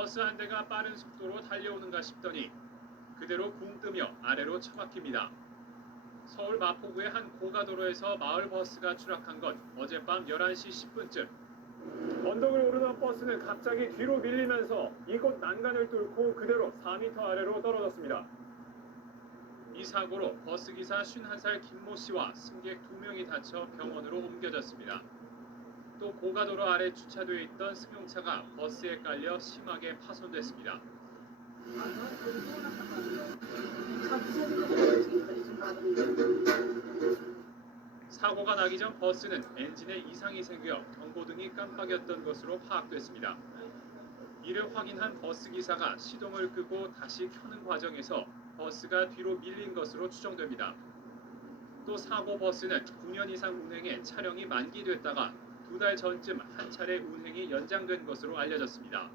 버스 한 대가 빠른 속도로 달려오는가 싶더니 그대로 붕 뜨며 아래로 처박힙니다. 서울 마포구의 한 고가도로에서 마을버스가 추락한 건 어젯밤 11시 10분쯤. 언덕을 오르던 버스는 갑자기 뒤로 밀리면서 이곳 난간을 뚫고 그대로 4m 아래로 떨어졌습니다. 이 사고로 버스기사 51살 김모 씨와 승객 2명이 다쳐 병원으로 옮겨졌습니다. 또 고가도로 아래 주차되어 있던 승용차가 버스에 깔려 심하게 파손됐습니다. 사고가 나기 전 버스는 엔진에 이상이 생겨 경고등이 깜빡였던 것으로 파악됐습니다. 이를 확인한 버스기사가 시동을 끄고 다시 켜는 과정에서 버스가 뒤로 밀린 것으로 추정됩니다. 또 사고 버스는 9년 이상 운행해 차량이 만기됐다가 2달 전쯤 한 차례 운행이 연장된 것으로 알려졌습니다.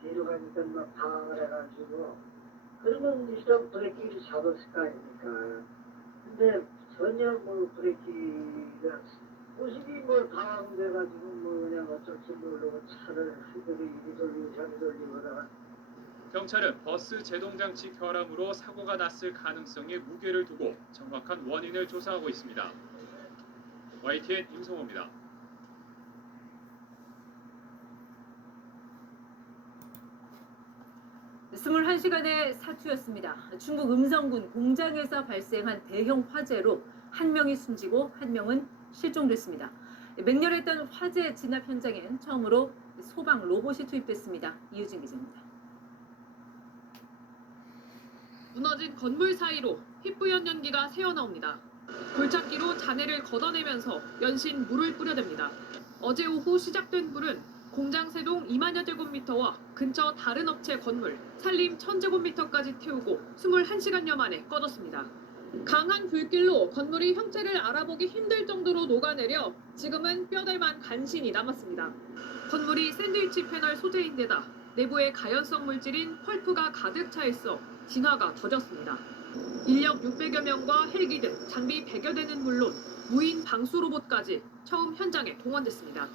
뒤로 가니까 막 방황을 해가지고 그러면 일단 브레이크를 잡았을 거 아닙니까. 근데 전혀 뭐 브레이크가 모습이 뭐 당황돼가지고 뭐 그냥 어쩔지 모르고 차를 한쪽에 이리 돌리고 저리 돌리고 하다가 경찰은 버스 제동장치 결함으로 사고가 났을 가능성에 무게를 두고 정확한 원인을 조사하고 있습니다. YTN 임성호입니다. 21시간의 사투였습니다. 중국 음성군 공장에서 발생한 대형 화재로 한 명이 숨지고 한 명은 실종됐습니다. 맹렬했던 화재 진압 현장엔 처음으로 소방 로봇이 투입됐습니다. 이유진 기자입니다. 무너진 건물 사이로 희뿌연 연기가 새어나옵니다. 불찾기로 잔해를 걷어내면서 연신 물을 뿌려댑니다. 어제 오후 시작된 불은 공장 세동 2만여 제곱미터와 근처 다른 업체 건물 산림 1000제곱미터까지 태우고 21시간여 만에 꺼졌습니다. 강한 불길로 건물이 형체를 알아보기 힘들 정도로 녹아내려 지금은 뼈대만 간신히 남았습니다. 건물이 샌드위치 패널 소재인데다 내부에 가연성 물질인 펄프가 가득 차 있어 진화가 더뎠습니다. 인력 600여 명과 헬기 등 장비 100여 대는 물론 무인 방수 로봇까지 처음 현장에 동원됐습니다.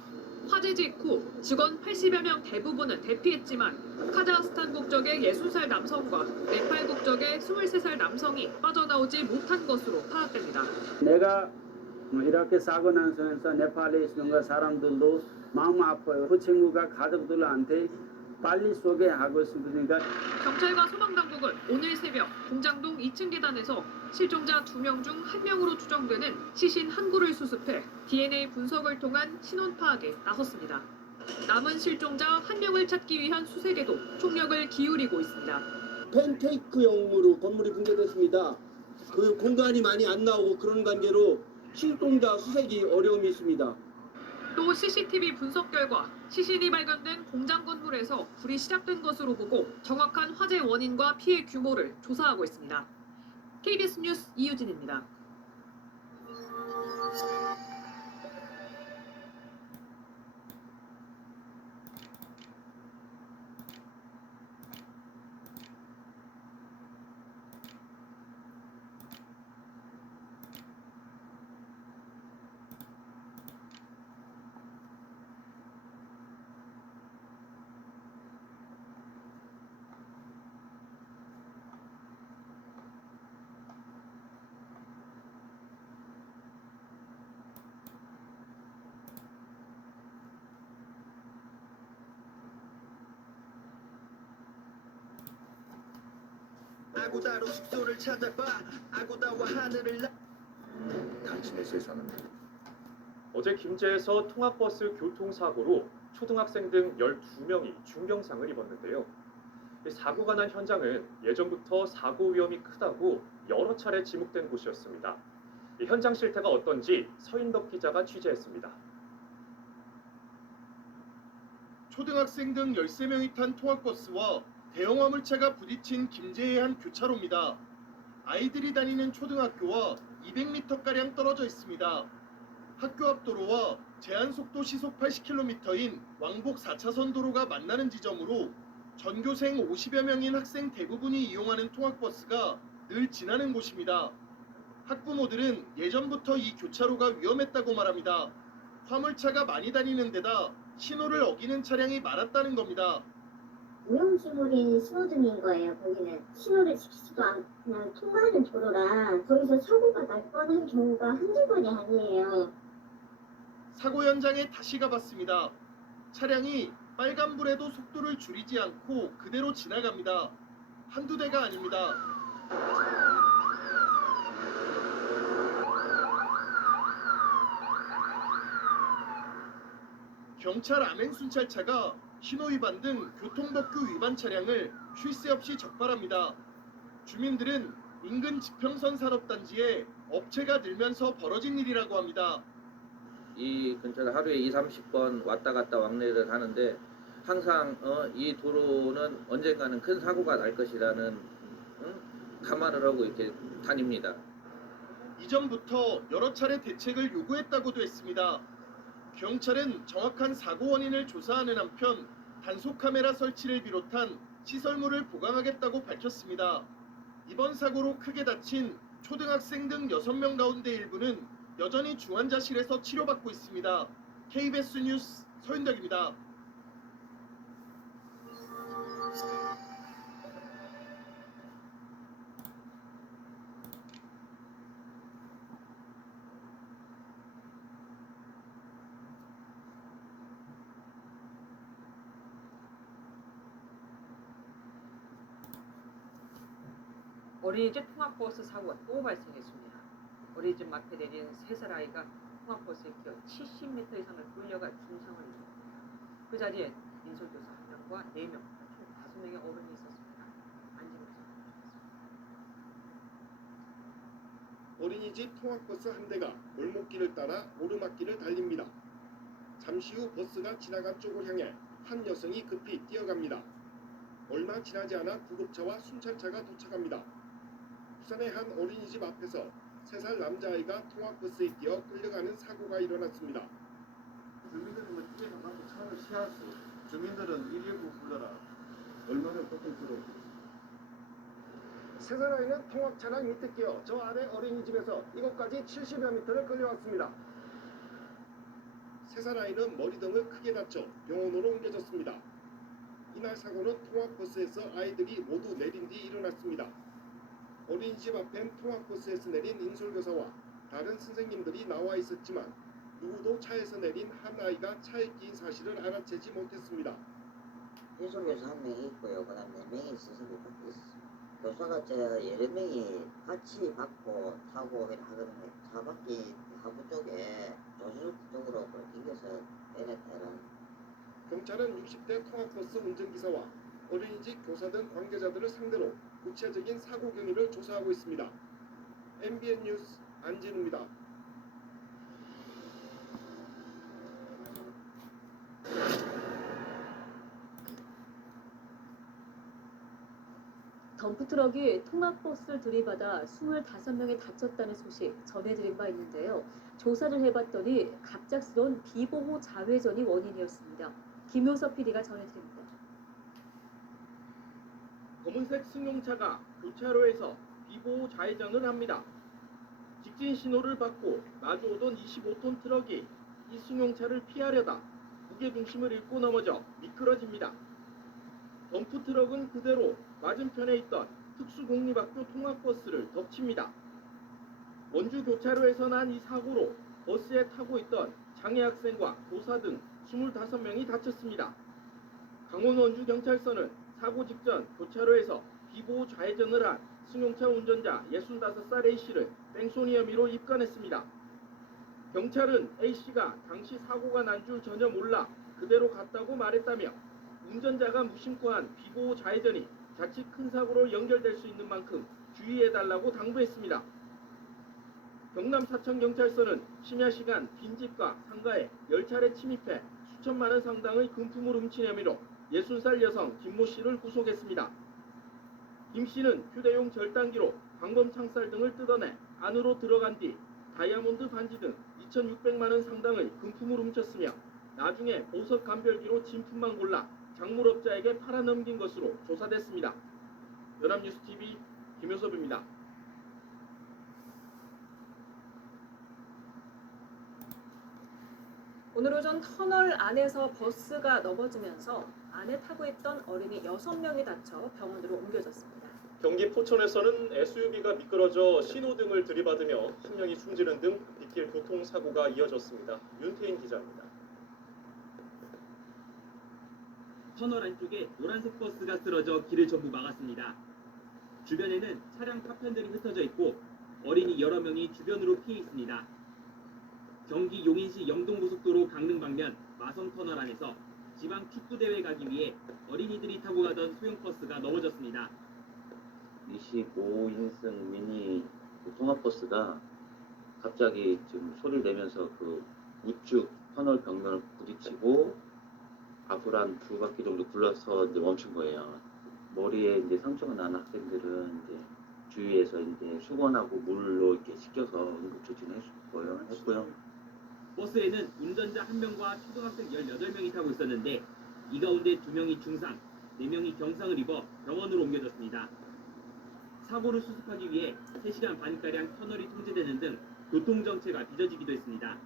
화재 직후 직원 80여 명 대부분은 대피했지만 카자흐스탄 국적의 60살 남성과 네팔 국적의 23살 남성이 빠져나오지 못한 것으로 파악됩니다. 내가 이렇게 사고 난 속에서 네팔에 있는 사람들도 마음 아파요. 그 친구가 가족들한테 빨리 소개하고 싶으니까. 경찰과 소방당국은 오늘 새벽 공장동 2층 계단에서 실종자 2명 중 1명으로 추정되는 시신 한 구를 수습해 DNA 분석을 통한 신원 파악에 나섰습니다. 남은 실종자 1명을 찾기 위한 수색에도 총력을 기울이고 있습니다. 팬케이크형으로 건물이 붕괴됐습니다. 그 공간이 많이 안 나오고 그런 관계로 실종자 수색이 어려움이 있습니다. 또 CCTV 분석 결과 시신이 발견된 공장 건물에서 불이 시작된 것으로 보고 정확한 화재 원인과 피해 규모를 조사하고 있습니다. KBS 뉴스 이유진입니다. 아고다로 숙소를 찾아봐. 아고다와 하늘을 당신의 세상은 어제 김제에서 통학버스 교통사고로 초등학생 등 12명이 중경상을 입었는데요. 사고가 난 현장은 예전부터 사고 위험이 크다고 여러 차례 지목된 곳이었습니다. 현장 실태가 어떤지 서인덕 기자가 취재했습니다. 초등학생 등 13명이 탄 통학버스와 대형 화물차가 부딪힌 김제의 한 교차로입니다. 아이들이 다니는 초등학교와 200m가량 떨어져 있습니다. 학교 앞 도로와 제한속도 시속 80km인 왕복 4차선 도로가 만나는 지점으로 전교생 50여 명인 학생 대부분이 이용하는 통학버스가 늘 지나는 곳입니다. 학부모들은 예전부터 이 교차로가 위험했다고 말합니다. 화물차가 많이 다니는 데다 신호를 어기는 차량이 많았다는 겁니다. 무용지물인 신호등인 거예요. 거기는 신호를 지키지도 않고 그냥 통과하는 도로라 거기서 사고가 날 뻔한 경우가 한두 번이 아니에요. 사고 현장에 다시 가봤습니다. 차량이 빨간불에도 속도를 줄이지 않고 그대로 지나갑니다. 한두 대가 아닙니다. 경찰 암행순찰차가 신호위반 등 교통법규 위반 차량을 쉴 새 없이 적발합니다. 주민들은 인근 지평선 산업단지에 업체가 늘면서 벌어진 일이라고 합니다. 이 근처에 하루에 20-30번 왔다 갔다 왕래를 하는데 항상 이 도로는 언젠가는 큰 사고가 날 것이라는 감안을 하고 이렇게 다닙니다. 이전부터 여러 차례 대책을 요구했다고도 했습니다. 경찰은 정확한 사고 원인을 조사하는 한편 단속 카메라 설치를 비롯한 시설물을 보강하겠다고 밝혔습니다. 이번 사고로 크게 다친 초등학생 등 6명 가운데 일부는 여전히 중환자실에서 치료받고 있습니다. KBS 뉴스 서윤덕입니다. 어린이집 통학버스 사고가 또 발생했습니다. 어린이집 앞에 내린 3살 아이가 통학버스에 끼어 70m 이상을 굴려가 중상을 입었습니다. 그 자리에 인솔교사 1명과 4명, 총 5명의 어른이 있었습니다. 안진욱 기자. 어린이집 통학버스 한 대가 골목길을 따라 오르막길을 달립니다. 잠시 후 버스가 지나간 쪽을 향해 한 여성이 급히 뛰어갑니다. 얼마 지나지 않아 구급차와 순찰차가 도착합니다. 부산의 한 어린이집 앞에서 3살 남자아이가 통학버스에 끼어 끌려가는 사고가 일어났습니다. 주민들은 뭐 뒤에서 가서 차를 세웠어. 주민들은 119 불러라. 얼마나 고통스러워. 3살 아이는 통학 차량 밑에 끼어 저 아래 어린이집에서 이곳까지 70여 미터를 끌려왔습니다. 3살 아이는 머리 등을 크게 다쳐 병원으로 옮겨졌습니다. 이날 사고는 통학버스에서 아이들이 모두 내린 뒤 일어났습니다. 어린이집 앞엔 통학버스에서 내린 인솔교사와 다른 선생님들이 나와 있었지만 누구도 차에서 내린 한 아이가 차에 끼인 사실을 알아채지 못했습니다. 인솔교사 1명이 있고요. 그 다음 4명이 선생님밖에 있었어요. 교사가 여러 명이 같이 받고 타고 하거든요. 차 바퀴 하부 쪽에 조수석 쪽으로 낑겨서 빼냈다는. 경찰은 60대 통학버스 운전기사와 어린이집 교사 등 관계자들을 상대로 구체적인 사고 경위를 조사하고 있습니다. MBN 뉴스 안진우입니다. 덤프트럭이 통학버스를 들이받아 25명이 다쳤다는 소식 전해드린 바 있는데요. 조사를 해봤더니 갑작스러운 비보호 자회전이 원인이었습니다. 김효섭 PD가 전해드립니다. 검은색 승용차가 교차로에서 비보호 좌회전을 합니다. 직진 신호를 받고 마주오던 25톤 트럭이 이 승용차를 피하려다 무게중심을 잃고 넘어져 미끄러집니다. 덤프트럭은 그대로 맞은편에 있던 특수공립학교 통학버스를 덮칩니다. 원주 교차로에서 난 이 사고로 버스에 타고 있던 장애 학생과 교사 등 25명이 다쳤습니다. 강원 원주경찰서는 사고 직전 교차로에서 비보호 좌회전을 한 승용차 운전자 65살 A씨를 뺑소니 혐의로 입건했습니다. 경찰은 A씨가 당시 사고가 난 줄 전혀 몰라 그대로 갔다고 말했다며 운전자가 무심코 한 비보호 좌회전이 자칫 큰 사고로 연결될 수 있는 만큼 주의해달라고 당부했습니다. 경남 사천경찰서는 심야 시간 빈집과 상가에 10차례 침입해 수천만 원 상당의 금품을 훔친 혐의로 60살 여성 김모 씨를 구속했습니다. 김 씨는 휴대용 절단기로 방범 창살 등을 뜯어내 안으로 들어간 뒤 다이아몬드 반지 등 2,600만 원 상당의 금품을 훔쳤으며 나중에 보석 감별기로 진품만 골라 작물업자에게 팔아넘긴 것으로 조사됐습니다. 연합뉴스TV 김효섭입니다. 오늘 오전 터널 안에서 버스가 넘어지면서 안에 타고 있던 어린이 6명이 다쳐 병원으로 옮겨졌습니다. 경기 포천에서는 SUV가 미끄러져 신호등을 들이받으며 한 명이 숨지는 등 빗길 교통사고가 이어졌습니다. 윤태인 기자입니다. 터널 안쪽에 노란색 버스가 쓰러져 길을 전부 막았습니다. 주변에는 차량 파편들이 흩어져 있고 어린이 여러 명이 주변으로 피해 있습니다. 경기 용인시 영동고속도로 강릉 방면 마성터널 안에서 지방 축구대회 가기 위해 어린이들이 타고 가던 소형버스가 넘어졌습니다. 25인승 미니 통학버스가 갑자기 지금 소리를 내면서 그 우측 터널 벽면을 부딪히고 앞으로 한 2바퀴 정도 굴러서 이제 멈춘 거예요. 머리에 이제 상처가 난 학생들은 이제 주위에서 이제 수건하고 물로 이렇게 씻겨서 응급조치를 했고요. 버스에는 운전자 1명과 초등학생 18명이 타고 있었는데 이 가운데 2명이 중상, 4명이 경상을 입어 병원으로 옮겨졌습니다. 사고를 수습하기 위해 3시간 반가량 터널이 통제되는 등 교통정체가 빚어지기도 했습니다.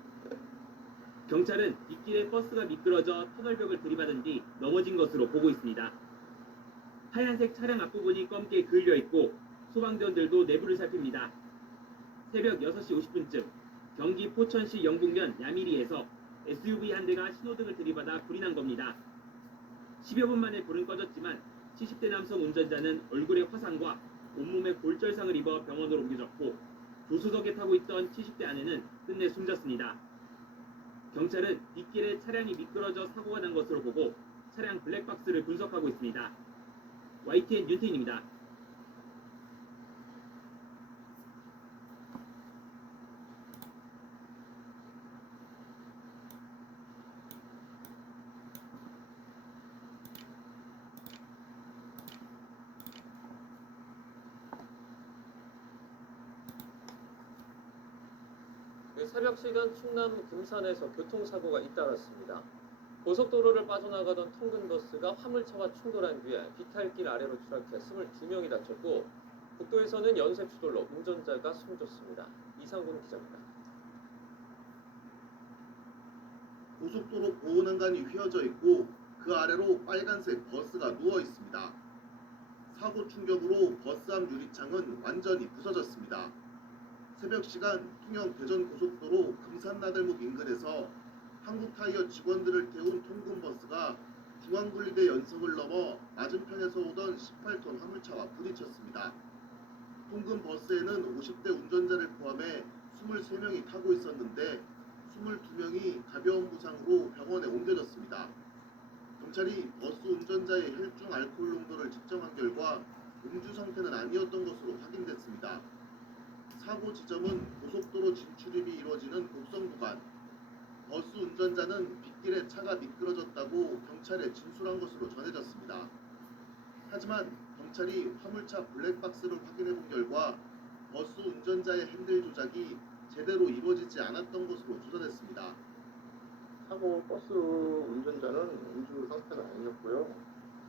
경찰은 빗길에 버스가 미끄러져 터널벽을 들이받은 뒤 넘어진 것으로 보고 있습니다. 하얀색 차량 앞부분이 검게 그을려 있고 소방대원들도 내부를 살핍니다. 새벽 6시 50분쯤 경기 포천시 영북면 야미리에서 SUV 한 대가 신호등을 들이받아 불이 난 겁니다. 10여 분 만에 불은 꺼졌지만 70대 남성 운전자는 얼굴에 화상과 온몸에 골절상을 입어 병원으로 옮겨졌고 조수석에 타고 있던 70대 아내는 끝내 숨졌습니다. 경찰은 빗길에 차량이 미끄러져 사고가 난 것으로 보고 차량 블랙박스를 분석하고 있습니다. YTN 윤태인입니다. 새벽 시간 충남 금산에서 교통사고가 잇따랐습니다. 고속도로를 빠져나가던 통근버스가 화물차와 충돌한 뒤에 비탈길 아래로 추락해 22명이 다쳤고 국도에서는 연쇄 추돌로 운전자가 숨졌습니다. 이상군 기자입니다. 고속도로 보호난간이 휘어져 있고 그 아래로 빨간색 버스가 누워 있습니다. 사고 충격으로 버스 앞 유리창은 완전히 부서졌습니다. 새벽 시간 통영 대전 고속도로 금산나들목 인근에서 한국타이어 직원들을 태운 통근버스가 중앙분리대 연석을 넘어 맞은편에서 오던 18톤 화물차와 부딪혔습니다. 통근버스에는 50대 운전자를 포함해 23명이 타고 있었는데 22명이 가벼운 부상으로 병원에 옮겨졌습니다. 경찰이 버스 운전자의 혈중 알코올 농도를 측정한 결과 음주 상태는 아니었던 것으로 확인됐습니다. 사고 지점은 고속도로 진출입이 이루어지는 곡성 구간. 버스 운전자는 빗길에 차가 미끄러졌다고 경찰에 진술한 것으로 전해졌습니다. 하지만 경찰이 화물차 블랙박스를 확인해 본 결과 버스 운전자의 핸들 조작이 제대로 이루어지지 않았던 것으로 조사됐습니다. 사고 버스 운전자는 음주 상태는 아니었고요.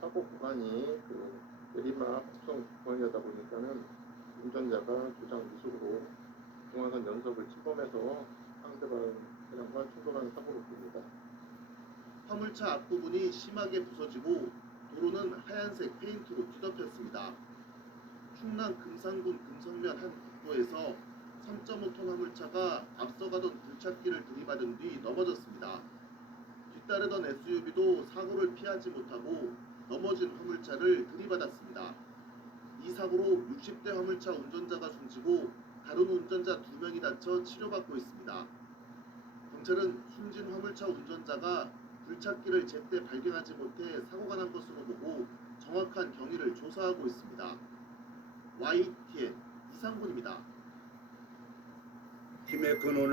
사고 구간이 내리막 곡성 구간이다 보니까는 운전자가 주장 미숙으로 중앙선 연석을 침범해서 상대방 차량과 충돌한 사고로 보입니다. 화물차 앞부분이 심하게 부서지고 도로는 하얀색 페인트로 뒤덮였습니다. 충남 금산군 금성면 한 국도에서 3.5톤 화물차가 앞서가던 굴착기를 들이받은 뒤 넘어졌습니다. 뒤따르던 SUV도 사고를 피하지 못하고 넘어진 화물차를 들이받았습니다. 이 사고로 60대 화물차 운전자가 숨지고 다른 운전자 2명이 다쳐 치료받고 있습니다. 경찰은 숨진 화물차 운전자가 굴착기를 제때 발견하지 못해 사고가 난 것으로 보고 정확한 경위를 조사하고 있습니다. YTN 이상군입니다. 팀의 근원을